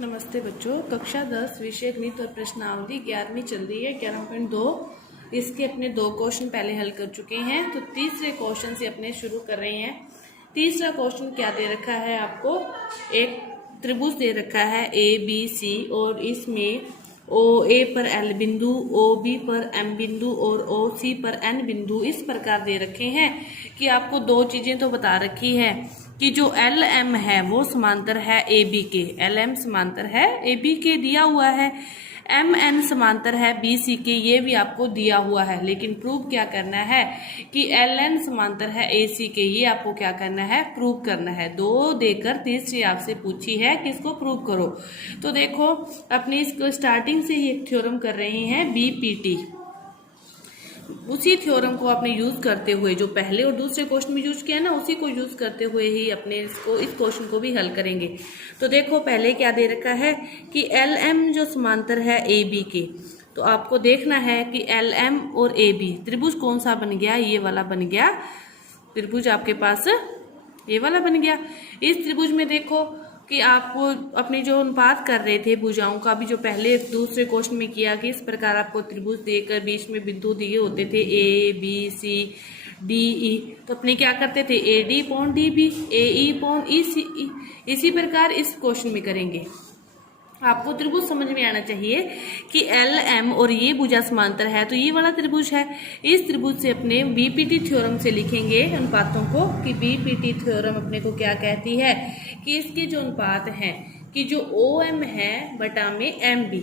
नमस्ते बच्चों। कक्षा 10 विषय गणित और प्रश्नावली 11वीं चल रही है। 11.2 इसके अपने 2 क्वेश्चन पहले हल कर चुके हैं, तो तीसरे क्वेश्चन से अपने शुरू कर रहे हैं। तीसरा क्वेश्चन क्या दे रखा है आपको? एक त्रिभुज दे रखा है ABC और इसमें OA पर L बिंदु, OB पर M बिंदु और OC पर N बिंदु इस प्रकार दे रखे हैं कि आपको 2 चीजें तो बता रखी है कि जो LM है वो समांतर है AB के, LM समांतर है AB के दिया हुआ है, MN समांतर है BC के, ये भी आपको दिया हुआ है। लेकिन प्रूव क्या करना है कि LN समांतर है AC के, ये आपको क्या करना है? प्रूव करना है। 2 देकर तीसरी आपसे पूछी है कि इसको प्रूव करो। तो देखो अपनी इसको स्टार्टिंग से ही एक थ्योरम कर रहे हैं BPT। उसी थ्योरम को आपने यूज करते हुए जो पहले और दूसरे क्वेश्चन में यूज किया ना, उसी को यूज करते हुए ही अपने इस क्वेश्चन को भी हल करेंगे। तो देखो पहले क्या दे रखा है कि LM जो समांतर है AB के, तो आपको देखना है कि LM और AB त्रिभुज कौन सा बन गया? ये वाला बन गया त्रिभुज, आपके पास ये वाला बन गया। इस त्रिभुज में देखो कि आपको अपने जो अनुपात कर रहे थे भुजाओं का भी, जो पहले दूसरे क्वेश्चन में किया कि इस प्रकार आपको त्रिभुज देकर बीच में बिंदु दिए होते थे ABCDE, तो अपने क्या करते थे? AD upon DB, AE upon EC। इसी प्रकार इस क्वेश्चन में करेंगे। आपको त्रिभुज समझ में आना चाहिए कि LM और ये भुजा समांतर है, तो ये वाला त्रिभुज है। इस त्रिभुज से अपने BPT थ्योरम से लिखेंगे अनुपातों को कि BPT थ्योरम अपने को क्या कहती है कि इसके जो अनुपात हैं कि जो OM है बटा में MB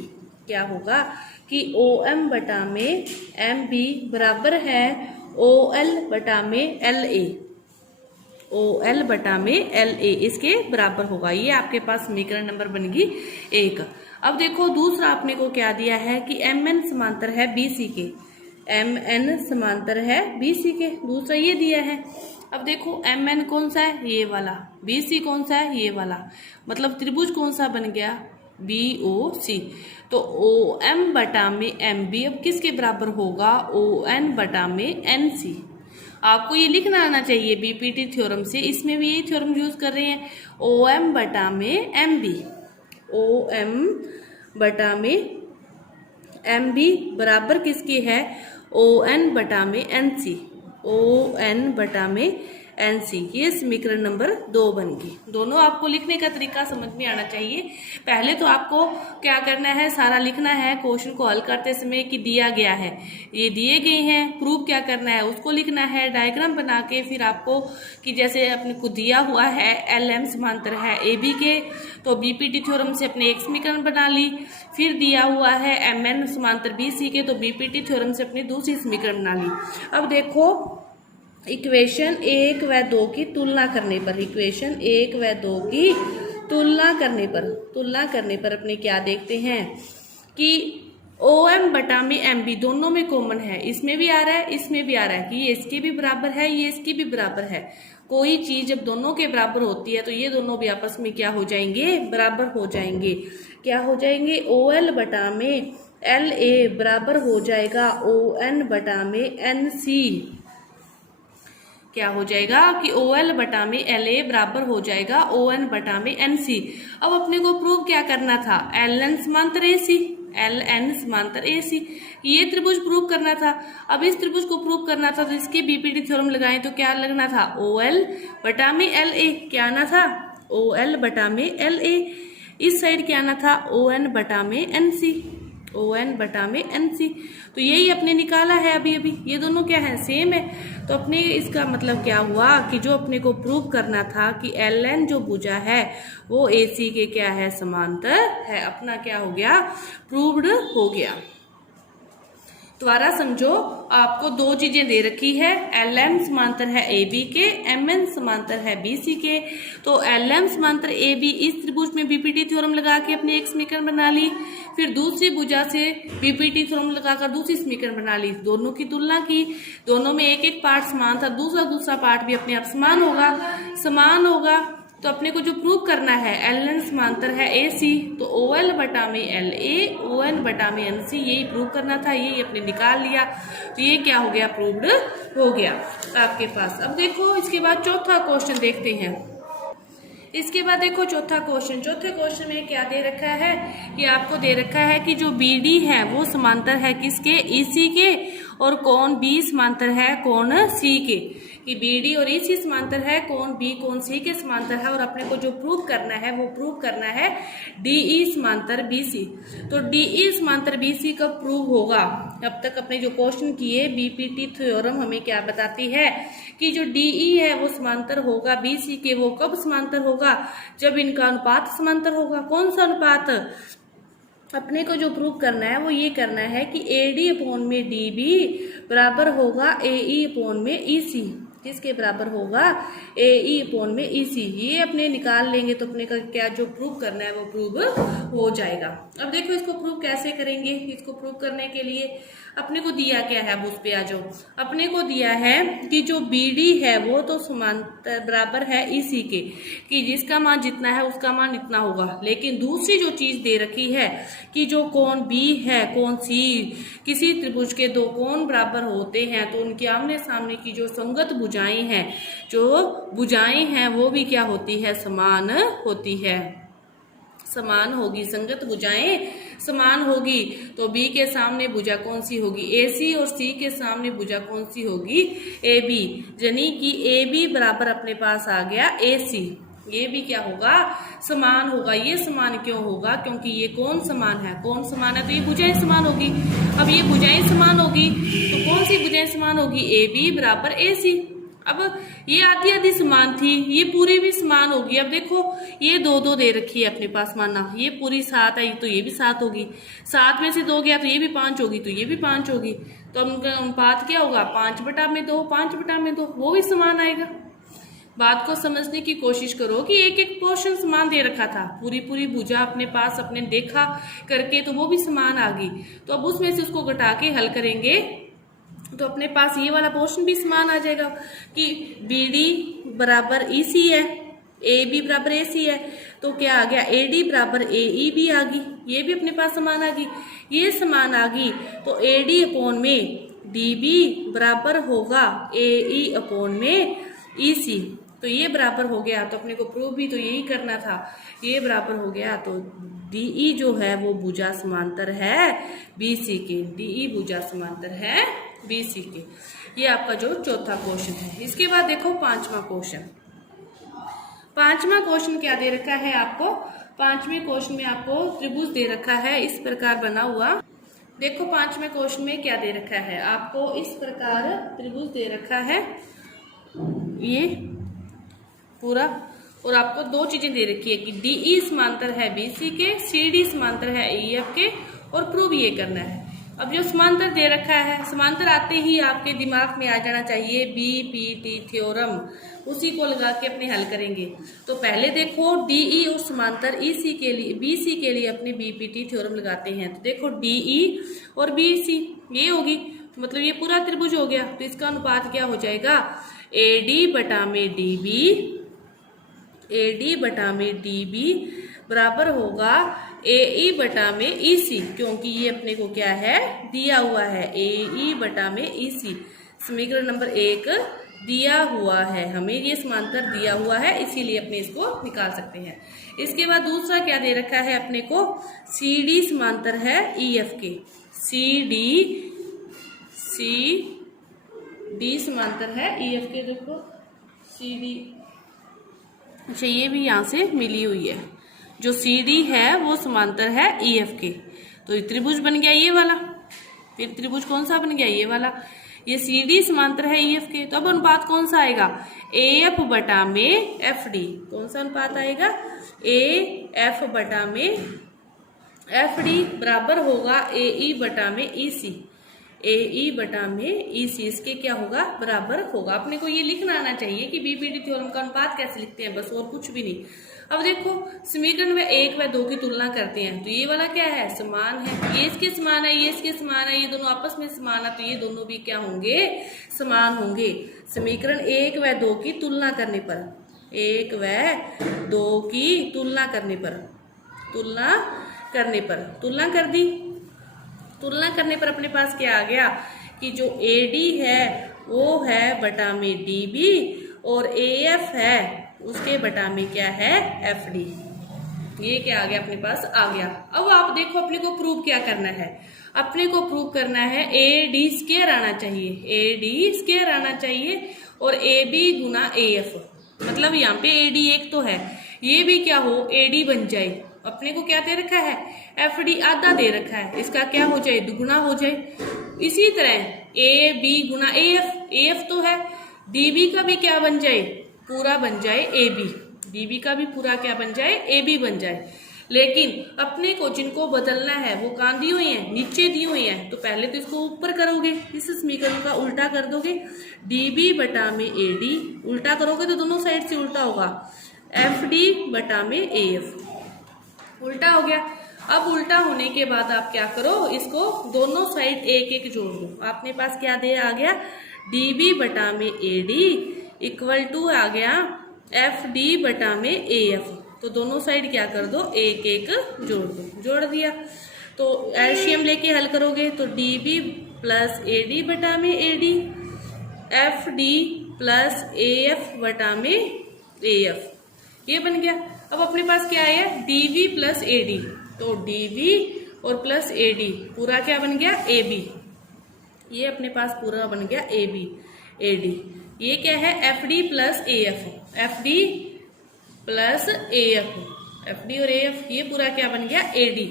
क्या होगा कि OM बटा में MB बराबर है OL बटा में LA। OL बटा में LA इसके बराबर होगा। ये आपके पास समीकरण नंबर बन गई 1। अब देखो दूसरा आपने को क्या दिया है कि MN समांतर है BC के, MN समांतर है BC के, दूसरा ये दिया है। अब देखो MN कौन सा है? ये वाला। BC कौन सा है? ये वाला। मतलब त्रिभुज कौन सा बन गया? BOC। तो OM बटा में MB अब किसके बराबर होगा? ON बटा में NC। आपको ये लिखना आना चाहिए BPT थ्योरम से। इसमें भी यही थ्योरम यूज कर रहे हैं। OM बटा में MB, OM बटा में MB बराबर किसकी है? ON बटा में NC, ON बटा में NC। ये समीकरण नंबर 2 बन गई। दोनों आपको लिखने का तरीका समझ में आना चाहिए। पहले तो आपको क्या करना है? सारा लिखना है क्वेश्चन को हल करते समय कि दिया गया है, ये दिए गए हैं। प्रूव क्या करना है उसको लिखना है डायग्राम बना के। फिर आपको कि जैसे अपने को दिया हुआ है LM समांतर है AB के, तो BPT थ्योरम से अपने एक समीकरण बना ली। फिर दिया हुआ है MN समांतर BC के, तो BPT थ्योरम से अपनी दूसरी समीकरण बना ली। अब देखो इक्वेशन 1 व 2 की तुलना करने पर, इक्वेशन 1 व 2 की तुलना करने पर अपने क्या देखते हैं कि OM बटा में MB दोनों में कॉमन है। इसमें भी आ रहा है, इसमें भी आ रहा है कि ये इसके भी बराबर है, ये इसकी भी बराबर है। कोई चीज जब दोनों के बराबर होती है तो ये दोनों भी आपस में क्या हो जाएंगे? बराबर हो जाएंगे। क्या हो जाएंगे? OL बटा में LA बराबर हो जाएगा ON बटा में NC। क्या हो जाएगा कि OL बटा में LA बराबर हो जाएगा ON बटा में NC। अब अपने को प्रूव क्या करना था? LN समांतर AC, LN समांतर AC, ये त्रिभुज प्रूव करना था। अब इस त्रिभुज को प्रूव करना था तो इसके BPT थ्योरम लगाएं तो क्या लगना था? OL बटा में LA। क्या आना था? OL बटा में LA। इस साइड क्या आना था? ON बटा में NC, ON बटा में NC। तो यही अपने निकाला है अभी। ये दोनों क्या है? सेम है। तो अपने इसका मतलब क्या हुआ कि जो अपने को प्रूव करना था कि LN जो भुजा है वो AC के क्या है? समांतर है। अपना क्या हो गया? प्रूव्ड हो गया। दोबारा समझो, आपको 2 चीजें दे रखी है। LM समांतर है AB के, MN समांतर है BC के। तो LM समांतर AB इस त्रिभुज में BPT थ्योरम लगा के अपनी एक समीकरण बना ली। फिर दूसरी भुजा से BPT थ्योरम लगाकर दूसरी समीकरण बना ली। दोनों की तुलना की, दोनों में एक एक पार्ट समान था, दूसरा पार्ट भी अपने आप समान होगा। तो अपने को जो प्रूव करना है LN समांतर है AC, तो OL बटा में LA, ON बटा में NC, यही प्रूव करना था। यही अपने निकाल लिया। तो ये क्या हो गया? प्रूव्ड हो गया आपके पास। अब देखो इसके बाद चौथा क्वेश्चन देखते हैं। इसके बाद देखो चौथा क्वेश्चन। चौथे क्वेश्चन में क्या दे रखा है कि आपको दे रखा है कि जो बी डी है वो समांतर है किसके, ईसी के, और कोण बी समांतर है कोण सी के। कि बी डी और ईसी समांतर है, कोण बी कोण सी के समांतर है, और अपने को जो प्रूव करना है वो प्रूव करना है डीई समांतर बीसी। तो डीई समांतर बीसी कब प्रूव होगा? अब तक अपने जो क्वेश्चन किए बीपीटी थ्योरम हमें क्या बताती है कि जो डीई है वो समांतर होगा बीसी के। वो कब समांतर होगा? जब इनका अनुपात समांतर होगा। कौन सा अनुपात? अपने को जो प्रूव करना है वो ये करना है कि एडी अपॉन में डीबी बराबर होगा एई अपॉन में ईसी। किसके बराबर होगा? एई अपॉन में ईसी। ये अपने निकाल लेंगे तो अपने का क्या जो प्रूव करना है वो प्रूव हो जाएगा। अब देखो इसको प्रूव कैसे करेंगे। इसको प्रूव करने के लिए अपने को दिया क्या है, अब उस पे आ जाओ। अपने को दिया है कि जो बीडी है वो तो समांतर बराबर है ईसी के, कि जिसका मान जितना है उसका मान इतना होगा। लेकिन दूसरी जो चीज दे रखी है कि जो कोण बी है कोण सी, किसी त्रिभुज के दो कोण बराबर होते हैं तो उनके आमने सामने की जो संगत भुजाएं हैं, जो भुजाएं हैं वो भी क्या होती है, समान होती है। समान होगी, संगत भुजाएं समान होगी। तो बी के सामने भुजा कौन सी होगी? एसी, और सी के सामने भुजा कौन सी होगी? एबी। यानी कि एबी बराबर अपने पास आ गया एसी। ये भी क्या होगा? समान होगा। ये समान क्यों होगा? क्योंकि ये कौन समान है? कौन समान है तो ये भुजाएं समान होगी। अब ये भुजाएं समान होगी तो कौन सी भुजाएं समान होगी? एबी बराबर एसी। अब ये आधी आधी समान थी, ये पूरी भी समान होगी। अब देखो ये दो दो दे रखी है अपने पास, माना ये पूरी 7 आई तो ये भी 7 होगी, 7 में से 2 गया तो ये भी 5 होगी, तो ये भी 5 होगी। तो उनका अनुपात क्या होगा? 5/2, 5/2, वो भी समान आएगा। बात को समझने की कोशिश करो कि एक एक पोर्शन समान दे रखा था, पूरी पूरी भुजा अपने पास अपने देखा करके तो वो भी समान आ गई। तो अब उसमें से उसको घटा के हल करेंगे तो अपने पास ये वाला पोर्शन भी समान आ जाएगा कि बी डी बराबर ईसी है, ए बी बराबर ए सी है, तो क्या आ गया? ए डी बराबर ए ई भी आ गई, ये भी अपने पास समान आ गई। ये समान आ गई तो ए डी अपॉन में डी बी बराबर होगा ए ई अपॉन में ई सी। तो ये बराबर हो गया, तो अपने को प्रूव भी तो यही करना था। ये बराबर हो गया तो डीई जो है वो भुजा समांतर है बीसी के। डीई भुजा समांतर है बीसी के। ये आपका जो चौथा क्वेश्चन है। इसके बाद देखो पांचवा क्वेश्चन। पांचवा क्वेश्चन क्या दे रखा है आपको? पांचवें क्वेश्चन में आपको त्रिभुज दे रखा है इस प्रकार बना हुआ। देखो पांचवें क्वेश्चन में क्या दे रखा है आपको? इस प्रकार त्रिभुज दे रखा है ये पूरा, और आपको दो चीजें दे रखी है कि डीई समांतर है बीसी के, सीडी समांतर है ईएफ के, और प्रूव ये करना है। अब जो समांतर दे रखा है, समांतर आते ही आपके दिमाग में आ जाना चाहिए बीपीटी थ्योरम, उसी को लगा के अपने हल करेंगे। तो पहले देखो डीई और समांतर ईसी के लिए, बीसी के लिए अपने बीपीटी थ्योरम लगाते हैं। तो देखो डीई और बीसी ये होगी, तो मतलब ये पूरा त्रिभुज हो गया। तो इसका अनुपात क्या हो जाएगा? एडी बटा में डीबी, एडी बटा में डीबी बराबर होगा एई बटा में ईसी, क्योंकि ये अपने को क्या है? दिया हुआ है एई बटा में ईसी। समीकरण नंबर 1 दिया हुआ है, हमें ये समांतर दिया हुआ है, इसीलिए अपने इसको निकाल सकते हैं। इसके बाद दूसरा क्या दे रखा है अपने को? सीडी समांतर है ईएफ के। डी समांतर है ईएफ के। देखो सीडी, अच्छा ये भी यहाँ से मिली हुई है। जो सीडी है वो समांतर है ईएफ के, तो त्रिभुज बन गया ये वाला। फिर त्रिभुज कौन सा बन गया? ये वाला। ये सीडी समांतर है ईएफ के, तो अब अनुपात कौन सा आएगा? एएफ बटा में एफ डी। कौन सा अनुपात आएगा? एएफ बटा में एफ डी बराबर होगा एई बटा में ईसी। एई बटा में ईसी, इसके क्या होगा? बराबर होगा। अपने को ये लिखना आना चाहिए कि बीपीटी थ्योरम का अनुपात कैसे लिखते हैं, बस और कुछ भी नहीं। अब देखो समीकरण में 1 व 2 की तुलना करते हैं, तो ये वाला क्या है? समान है। ये इसके समान है, ये इसके समान है, ये दोनों आपस में समान है, तो ये दोनों भी क्या होंगे? समान होंगे। समीकरण 1 व 2 की तुलना करने पर, 1 व 2 की तुलना करने पर, तुलना कर दी। तुलना करने पर अपने पास क्या आ गया कि जो एडी है वो है बटा में डीबी, और एएफ है उसके बटा में क्या है एफ डी। ये क्या आ गया अपने पास आ गया। अब आप देखो अपने को प्रूव क्या करना है। अपने को प्रूव करना है ए डी स्क्वायर आना चाहिए, ए डी स्क्वायर आना चाहिए और ए बी गुना ए एफ। मतलब यहाँ पे ए डी एक तो है, ये भी क्या हो ए डी बन जाए। अपने को क्या दे रखा है एफ डी आधा दे रखा है, इसका क्या हो जाए दुगुना हो जाए। इसी तरह ए बी गुना ए एफ तो है, डी बी का भी क्या बन जाए पूरा बन जाए ए बी, डी बी का भी पूरा क्या बन जाए ए बी बन जाए। लेकिन अपने को जिनको बदलना है वो कहाँ दी हुई है नीचे दी हुई है, तो पहले तो इसको ऊपर करोगे, इस समीकरण का उल्टा कर दोगे, डी बी बटा में ए डी उल्टा करोगे तो दोनों साइड से उल्टा होगा, एफ डी बटा में ए एफ उल्टा हो गया। अब उल्टा होने के बाद आप क्या करो इसको दोनों साइड एक एक जोड़ दो। आपने पास क्या दे आ गया डी बी बटा में ए डी इक्वल टू आ गया एफ डी बटा में ए एफ। तो दोनों साइड क्या कर दो एक एक जोड़ दो, जोड़ दिया। तो एलसीएम लेके हल करोगे तो D B plus A D बटा में A D, F D plus A F बटा में ए एफ, ये बन गया। अब अपने पास क्या है D V plus A D, तो डी वी और प्लस ए डी पूरा क्या बन गया ए बी, ये अपने पास पूरा बन गया ए बी ए डी। ये क्या है F D plus A F, F D plus A F, F D और ए एफ ये पूरा क्या बन गया ए डी,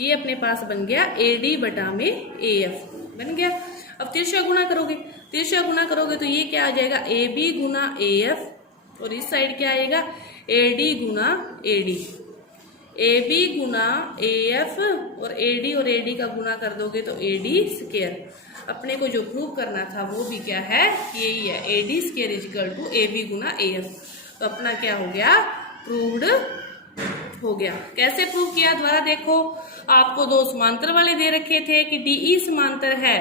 ये अपने पास बन गया ए डी बटा में ए एफ बन गया। अब तिरछा गुना करोगे, तिरछा गुना करोगे तो ये क्या आ जाएगा ए बी गुना ए एफ और इस साइड क्या आएगा ए डी गुना ए डी, ए बी गुना ए एफ और ए डी का गुना कर दोगे तो ए डी स्क्वायर। अपने को जो प्रूव करना था वो भी क्या है यही है A D square equal to A B गुना ए एफ। तो अपना क्या हो गया प्रूव्ड हो गया। कैसे प्रूव किया दोबारा देखो, आपको दो समांतर वाले दे रखे थे कि डीई समांतर है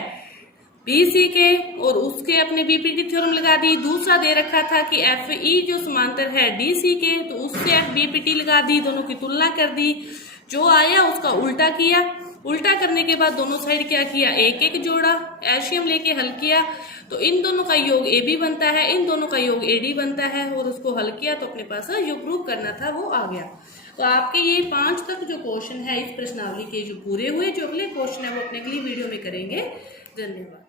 बीसी के और उसके अपने बीपीटी थ्योरम लगा दी। दूसरा दे रखा था कि एफ ई जो समांतर है डीसी के तो उससे एफ बीपीटी लगा दी, दोनों की तुलना कर दी, जो आया उसका उल्टा किया। उल्टा करने के बाद दोनों साइड क्या किया एक एक जोड़ा, एलसीएम लेके हल किया तो इन दोनों का योग ए बी बनता है, इन दोनों का योग ए डी बनता है और उसको हल किया तो अपने पास जो प्रूव करना था वो आ गया। तो आपके ये 5 तक जो क्वेश्चन है इस प्रश्नावली के जो पूरे हुए, जो अगले क्वेश्चन है वो अपने अगली वीडियो में करेंगे। धन्यवाद।